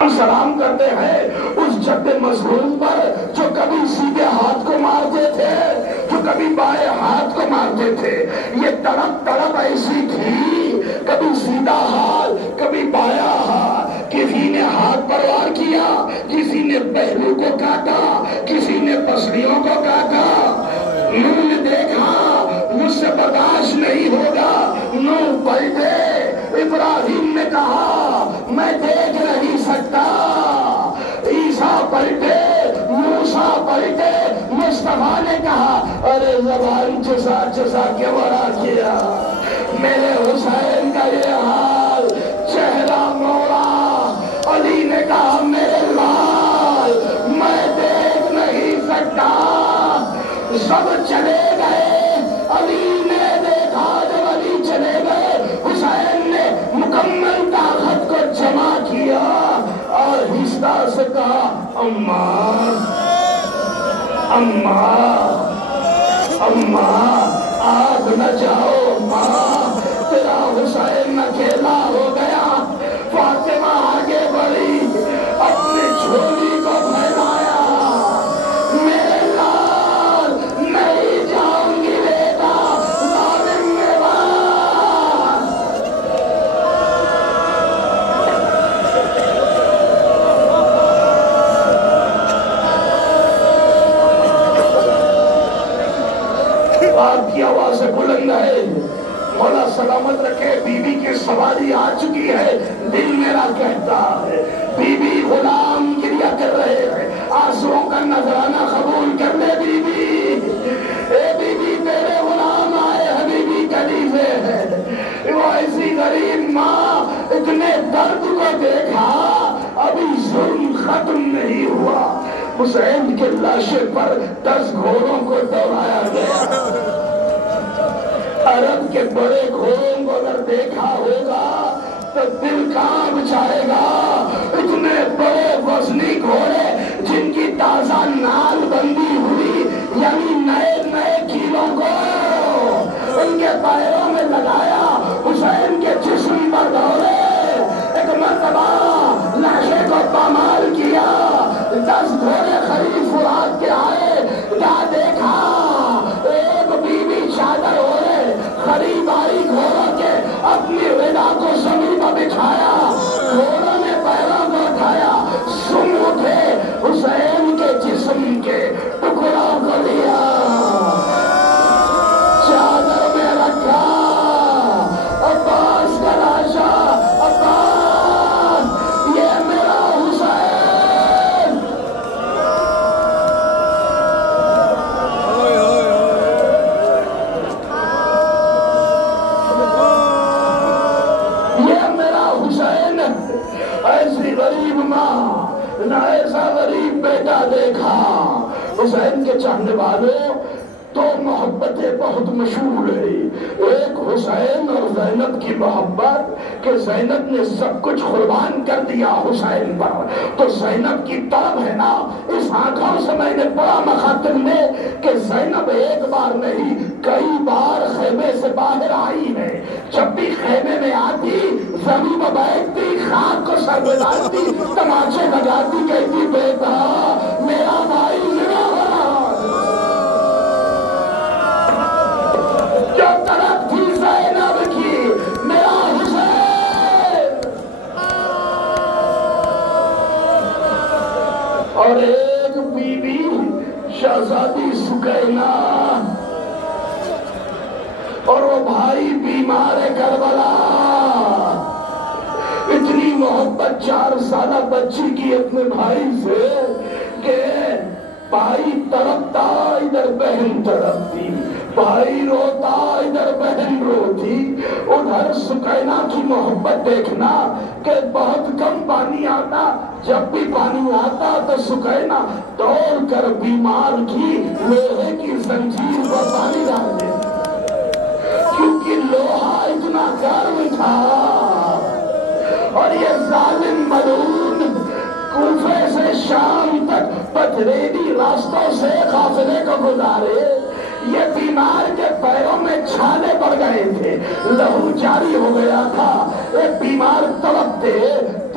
سلام کرتے ہیں اس جد مظلوم پر جو کبھی سیدھے ہاتھ کو مارتے تھے، جو کبھی بائیں ہاتھ کو مارتے تھے۔ یہ تڑپ تڑپ ایسی تھی، کبھی سیدھا ہاتھ کبھی بایاں ہاتھ، کسی نے ہاتھ پر وار کیا، کسی نے پہلو کو کاٹا، کسی نے پسلیوں کو کاٹا۔ نوح نے دیکھا مجھ سے برداشت نہیں ہوگا، نوح پلٹے۔ ابراہیم نے کہا میں دیکھ نہیں سکتا، عیسیٰ پلٹے، موسیٰ پلٹے، مصطفیٰ نے کہا ارے زبان چسا چسا کے بڑا کیا، میرے حسین کا یہ حال، چہرہ موڑا۔ علی نے کہا میرے لال میں دیکھ نہیں سکتا۔ سب چلے گئے، علی نے دیکھا جب علی چلے گئے، حسین نے مکمل طاقت کو جمع کیا اور ہستا سے کہا اماں اماں اماں آپ نہ جاؤ، ماں تیرا حسین اکیلا ہو گیا۔ فاطمہ آگے بڑھی، اپنی جھولی کو پھیلایا، میرے لال نہیں جاؤں گی بیٹا، ظالم میں بات۔ آپ کی آواز بلند ہے، مولا سلامت رکھے۔ بی بی کی سواری آ چکی ہے، دل میرا کہتا ہے بی بی غلام گریہ کر رہے ہیں، آنسوؤں کا نذرانہ قبول کر لے بی بی۔ اے بی بی تیرے غلام آئے حبیبی کلیفے ہیں۔ وہ ایسی غریب ماں اتنے درد کو دیکھا، ابھی ظلم ختم نہیں ہوا۔ حسین کے لاشے پر 10 گھوڑوں کو دوڑایا گیا۔ عرب کے بڑے گھوڑوں کو اگر دیکھا ہوگا تو دل کانپ جائے گا۔ اتنے بڑے وزنی گھوڑے جن کی تازہ نال بندی ہوئی، یعنی نئے نئے کیلوں کو ان کے پیروں میں لگایا، حسین کے جسم پر دوڑے۔ ایک مرتبہ لاشے کو پامال کیا، 10 گھوڑے خرید فرات کے آئے، کیا دیکھا ایک بی بی چادر اوڑھے قریب آئی گھوڑوں کے، اپنی ردا کو زمین پر بچھایا، گھوڑوں نے پیروں کو اٹھایا، سم اٹھے، حسین کے جسم کے ٹکڑوں کو لیا، چادر میں رکھا، عباس کا لاشا، عباس یہ میرا حسین۔ ایسی غریب ماں نہ ایسا غریب بیٹا دیکھا۔ حسین کے چاہنے والوں تو محبتیں بہت مشہور ہے، ایک حسین اور زینب کی محبت کہ زینب نے سب کچھ قربان کر دیا حسین پر، تو زینب کی طلب ہے نا، اس آنکھوں سے میں نے پڑھا مخاطب میں کہ زینب ایک بار نہیں کئی بار خیمے سے باہر آئی ہے، جب بھی خیمے میں آتی زمین پر بیٹھتی، خاک کو سر پہ ڈالتی، تماچے بجاتی، کہتی بیٹا میرا بھائی زندہ ہو رہا۔ جو طرف تھی زینب کی، میرا حسین۔ اور ایک بی بی شہزادی سکینہ، اور وہ بھائی بیمار کربلا، اتنی محبت 4 سالہ بچی کی اپنے بھائی سے کہ بھائی تڑپتا ادھر بہن تڑپتی، بھائی روتا ادھر بہن روتی۔ ادھر سکینہ کی محبت دیکھنا کہ بہت کم پانی آتا، جب بھی پانی آتا تو سکینہ دوڑ کر بیمار کی لوہے کی زنجیر پر پانی ڈال دے، کیونکہ لوہا اتنا گرم تھا۔ اور یہ ظالم ملعون کوفے سے شام تک پتھریلی راستوں سے قافلے کو گزارے، یہ بیمار کے پیروں میں چھالے پڑ گئے تھے، لہو جاری ہو گیا تھا، ایک بیمار تڑپتے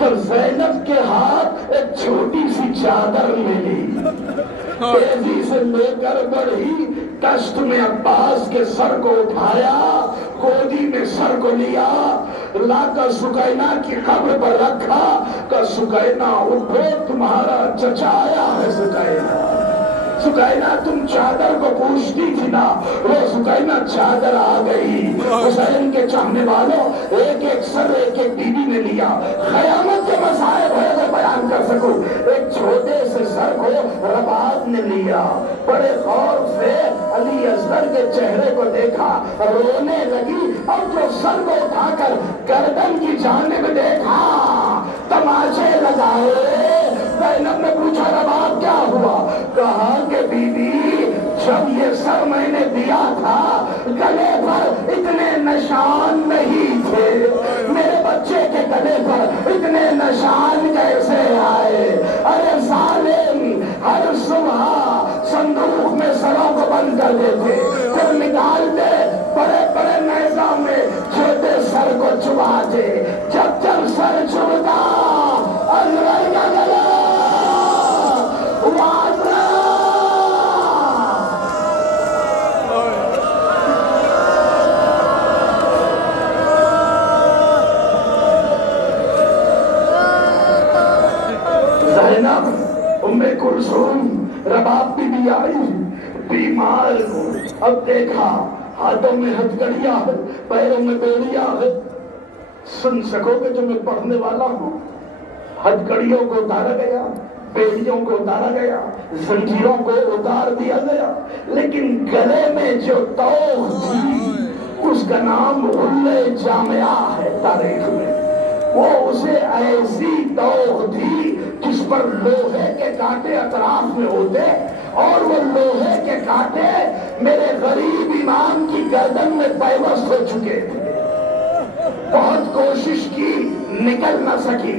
تو زینب کے ہاتھ ایک چھوٹی سی چادر ملی، تیزی سے لے کر بڑھی، کشت میں عباس کے سر کو اٹھایا، گودی میں سر کو لیا، لا کر سکینہ کی قبر پر رکھا کہ سکینہ اٹھو، تمہارا چچا آیا ہے۔ سکینہ تم چادر کو پوچھتی تھی نا، وہ سکینہ چادر آ گئی۔ حسین کے چاہنے والوں، ایک ایک سر ایک ایک بیوی نے لیا۔ قیامت کے مصائب ہے میں بیان کر سکوں، ایک چھوٹے سے سر کو رباب نے لیا، بڑے غور سے علی اصغر کے چہرے کو دیکھا، رونے لگی، اور جو سر کو اٹھا کر گردن کی جانب دیکھا، تماچے لگائے۔ زینب نے پوچھا رباب کیا ہوا؟ کہا کہ بی بی جب یہ سر میں نے دیا تھا گلے پر اتنے نشان نہیں تھے، میرے بچے کے گلے پر اتنے نشان کیسے آئے؟ ارے ظالم ہر صبح صندوق میں سروں کو بند کر دیتے، پھر نکالتے، بڑے بڑے نیزہ میں چھوٹے سر کو چباتے، جب جب سر چبتا انور کا گلا ام کلثوم رباب بھی آئی، بیمار ہو، اب دیکھا ہاتھوں میں ہتھکڑیاں ہے، پیروں میں بیڑیاں ہے۔ سن سکو گے جو میں پڑھنے والا ہوں؟ ہتھکڑیوں کو اتارا گیا، بیڑیوں کو اتارا گیا، زنجیروں کو اتار دیا گیا، لیکن گلے میں جو توق تھی اس کا نام غلِ جامعہ ہے تاریخ میں۔ وہ اسے ایسی توق تھی جس پر لوہے کے کانٹے اطراف میں ہوتے، اور وہ لوہے کے کانٹے میرے غریب امام کی گردن میں پیوست ہو چکے تھے۔ بہت کوشش کی، نکل نہ سکی۔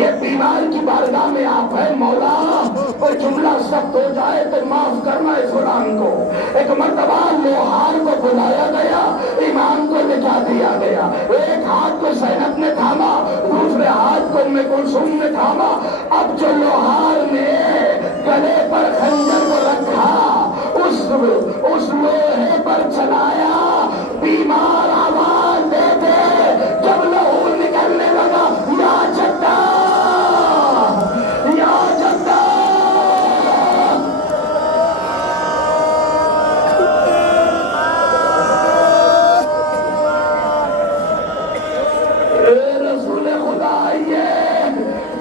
یہ بیمار کی بارگاہ میں آپ ہے، مولا کوئی جملہ سخت ہو جائے تو معاف کرنا اس غلام کو۔ ایک مرتبہ لوہار کو بلایا گیا، امام کو لٹا دیا گیا، ایک ہاتھ کو زینب نے تھاما، دوسرے ہاتھ کو ام کلثوم نے تھاما۔ اب جو لوہار نے گلے پر خنجر کو رکھا، اس لوہے پر چلایا، بیمار آواز دیتے جب لہو نکلنے لگا، یا جدہ یا جدہ۔ اے رسول خدا آئیے،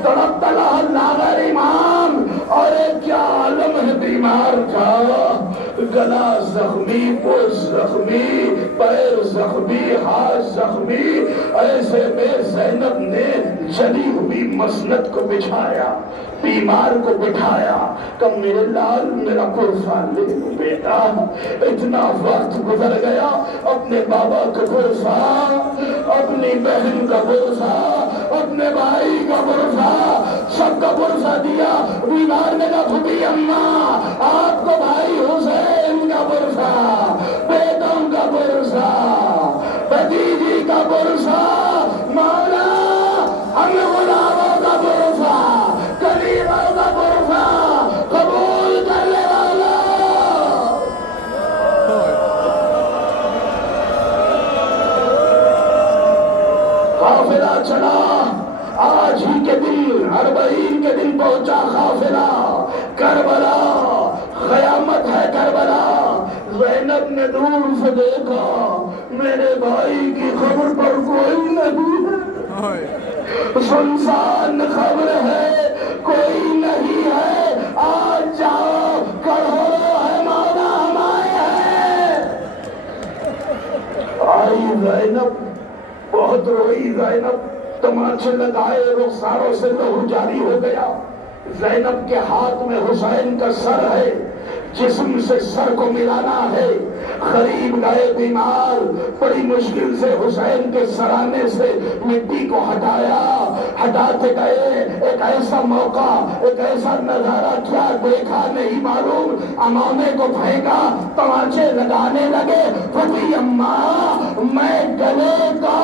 تڑپ تلہ لاغر امام، اور ایک کیا عالم ہے بیمار کا، گلا زخمی، پوش زخمی، پیر زخمی، ہاتھ زخمی۔ ایسے میں زینب نے جلی ہوئی مسند کو بچھایا، بیمار کو بٹھایا کہ میرے لال میرا کرسا لے لو بیٹا، اتنا وقت گزر گیا، اپنے بابا کا کرسا، اپنی بہن کا کرسا، اپنے بھائی کا کرسا، سب کا کرسا دیا۔ بیمار نے کہا بھوٹی اماں آپ کو بھائی حسین کا برسا، بیٹوں کا برسا، بھتیجی کا برسا، مولا ہم غلاموں کا برسا، غریبوں کا برسا قبول کرنے والا۔ قافلہ چلا، آج ہی کے دن 40 کے دن پہنچا قافلہ کربلا، قیامت ہے کربلا۔ زینب نے دور سے دیکھا، میرے بھائی کی خبر پر کوئی نہیں ہے، سنسان خبر ہے، کوئی نہیں ہے، آج جاؤ کڑھو ہے مولا ہمارے ہے۔ آئی زینب، بہت روئی زینب، تماچے لگائے، رخساروں سے لہو جاری ہو گیا۔ زینب کے ہاتھ میں حسین کا سر ہے، جسم سے سر کو ملانا ہے۔ قریب گئے بیمار، بڑی مشکل سے حسین کے سرانے سے مٹی کو ہٹایا، ہٹاتے گئے۔ ایک ایسا موقع، ایک ایسا نظارہ کیا دیکھا نہیں معلوم، امامے کو پھینکا، تماچے لگانے لگے۔ پھوپھی اماں میں گلے کا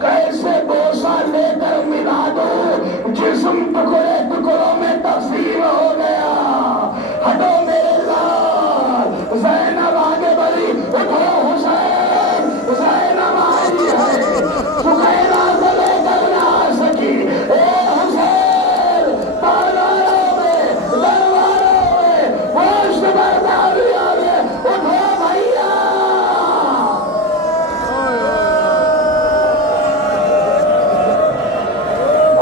کیسے بوسہ لے کر ملا دوں، جسم ٹکڑے ٹکڑوں میں تقسیم ہو گیا. ہٹو میرے ساتھ. زینب آگے بڑھی. اٹھو حسین. زینب آئی ہے. سکینہ سے لے کر نہ آ سکی. اے حسین تالاروں میں درباروں میں پوشت برداریوں میں اٹھو بھائیا.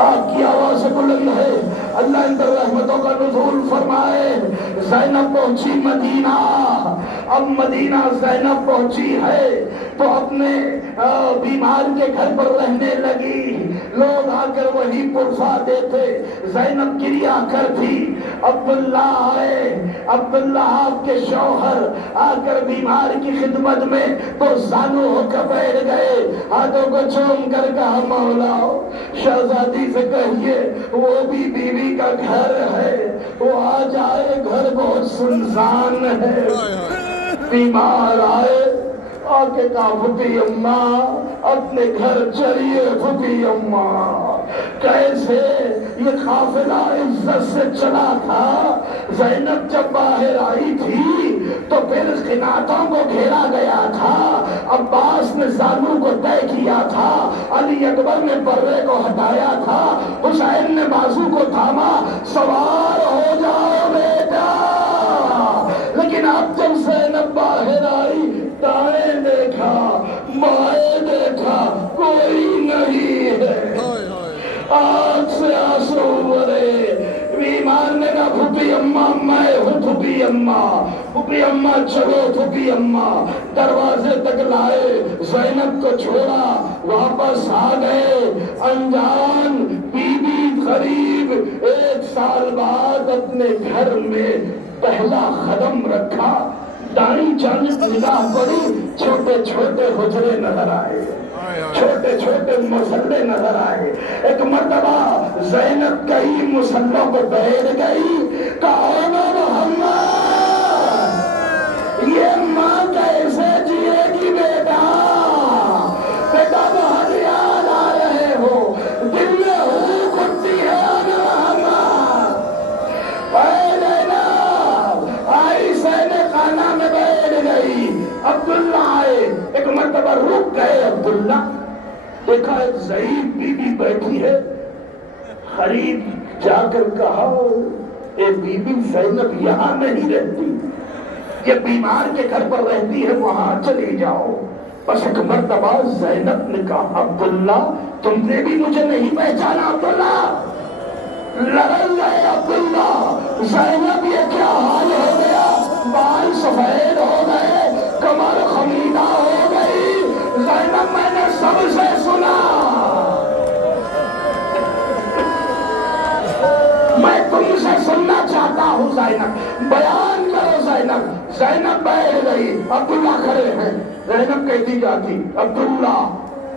آپ کی آواز بلند ہے. اللہ ان پر رحمتوں کا نزول فرمائے. زینب پہنچی مدینہ. اب مدینہ زینب پہنچی ہے تو اپنے بیمار کے گھر پر رہنے لگی. لوگ آ کر وہی پرفا دیتے. زینب گریا کرتی. عبداللہ آئے. عبداللہ آپ کے شوہر آ کر بیمار کی خدمت میں پرسانو ہو کر بیٹھ گئے. ہاتھوں کو چوم کر کہا مولا شہزادی سے کہیے وہ بھی بیوی کا گھر ہے وہ آ جائے. گھر بہت سنسان ہے. بیمار آئے. آکے کہا پھوپھی اماں اپنے گھر چلیے. پھوپھی اماں کیسے یہ قافلہ عزت سے چلا تھا. زینب جب باہر آئی تھی تو پھر قناتوں کو گھیرا گیا تھا. عباس نے زانو کو طے کیا تھا. علی اکبر نے برے کو ہٹایا تھا. حسین نے بازو کو تھاما. سوار ہو جاؤ بیٹا. لیکن اب جب زینب باہر آئی دائیں دیکھا بائیں دیکھا کوئی نہیں ہے. آنکھ سے آنسو بھرے. بیمار نے کہا پھوپھی اماں میں ہوں. پھوپھی اماں پھوپھی اماں چلو. پھوپھی اماں دروازے تک لائے. زینب کو چھوڑا واپس آ گئے. انجان بی بی قریب 1 سال بعد اپنے گھر میں پہلا قدم رکھا. دائیں جانب نگاہ پڑی. چھوٹے چھوٹے حجرے نظر آئے. چھوٹے چھوٹے مسلے نظر آئے. ایک مرتبہ زینب کئی مسلوں کو بیٹھ گئی. کہا محمد یہ ماں کیسے جیے گی بیٹا. بیٹا بہت یاد آ رہے ہو. دل میں ہو کرتی ہے عبداللہ آئے. ایک مرتبہ رک گئے. عبداللہ دیکھا ایک ضعیف بی بی بیٹھی ہے. قریب جا کر کہا اے بی بی زینب یہاں نہیں رہتی. یہ بیمار کے گھر پر رہتی ہے. وہاں چلی جاؤ. بس ایک مرتبہ زینب نے کہا عبداللہ تم نے بھی مجھے نہیں پہچانا. عبداللہ لڑ گئے. عبداللہ زینب یہ کیا حال ہو گیا. بال سفید ہو گئے. کمر خمیدہ ہو گئی. زینب میں نے سب سے سنا. میں تم سے سننا چاہتا ہوں. زینب بیان کرو. زینب بیٹھ گئی. عبداللہ کھڑے ہیں. زینب کہتی جاتی عبداللہ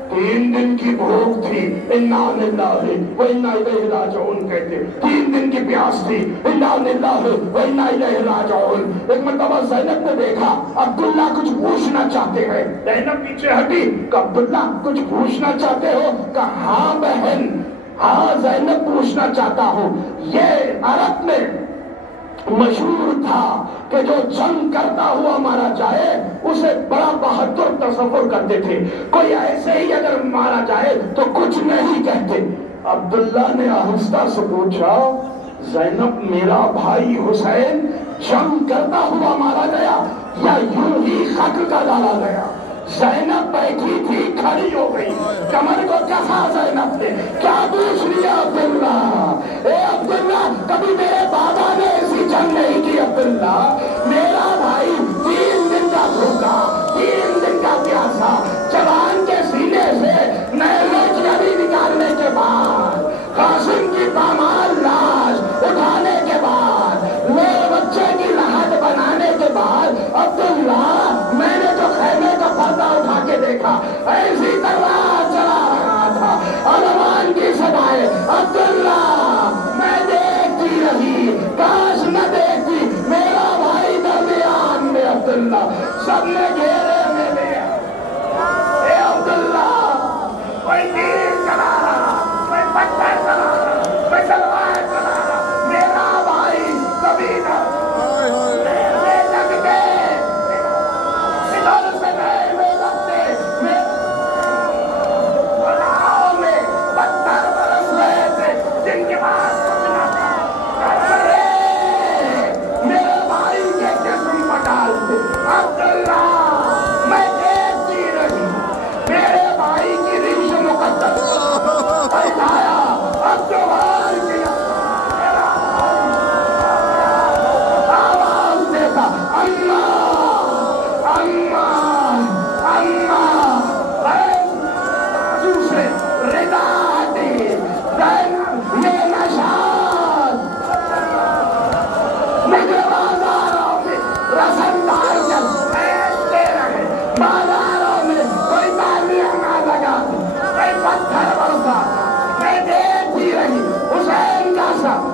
3 دن کی بھوک تھی. انا للہ و انا الیہ راجعون کہتے. 3 دن کی پیاس تھی. انا للہ و انا الیہ راجعون. ایک مرتبہ زینب نے دیکھا عبداللہ کچھ پوچھنا چاہتے ہیں. زینب پیچھے ہٹی. کہ عبداللہ کچھ پوچھنا چاہتے ہو. کہ ہاں بہن ہاں زینب پوچھنا چاہتا ہوں. یہ عرب میں مشہور تھا کہ جو جنگ کرتا ہوا مارا جائے اسے بڑا بہادر تصور کرتے تھے. کوئی ایسے ہی اگر مارا جائے تو کچھ نہیں کہتے. عبداللہ نے آہستہ سے پوچھا زینب میرا بھائی حسین جنگ کرتا ہوا مارا گیا یا یوں ہی قتل کا ڈالا گیا. زینب بیٹھی تھی کھڑی ہو گئی. کمر کو کسا زینب نے. کیا پوچھ لیا عبداللہ. اے عبداللہ کبھی میرے بابا نے ایسی جنگ نہیں کی. عبداللہ میرا بھائی 3 دن کا بھوکا 3 دن کا پیاسا جوان کے سینے سے نئی نکالنے کے بعد قاسم کی پامال لاش اٹھانے کے بعد میرے بچے کی لحد بنانے کے بعد عبداللہ میں نے جو خیمے کا پردہ اٹھا کے دیکھا ایسی طرح چلا رہا تھا. علمان کی صدائے عبداللہ میں دیکھتی رہی. کاش نہ دیکھتی. میرا بھائی درمیان میں. عبداللہ سب نے گھیرے میں لیا. اے عبداللہ کوئی تیر چلا رہا کوئی پتھر چلا رہا کوئی صاحب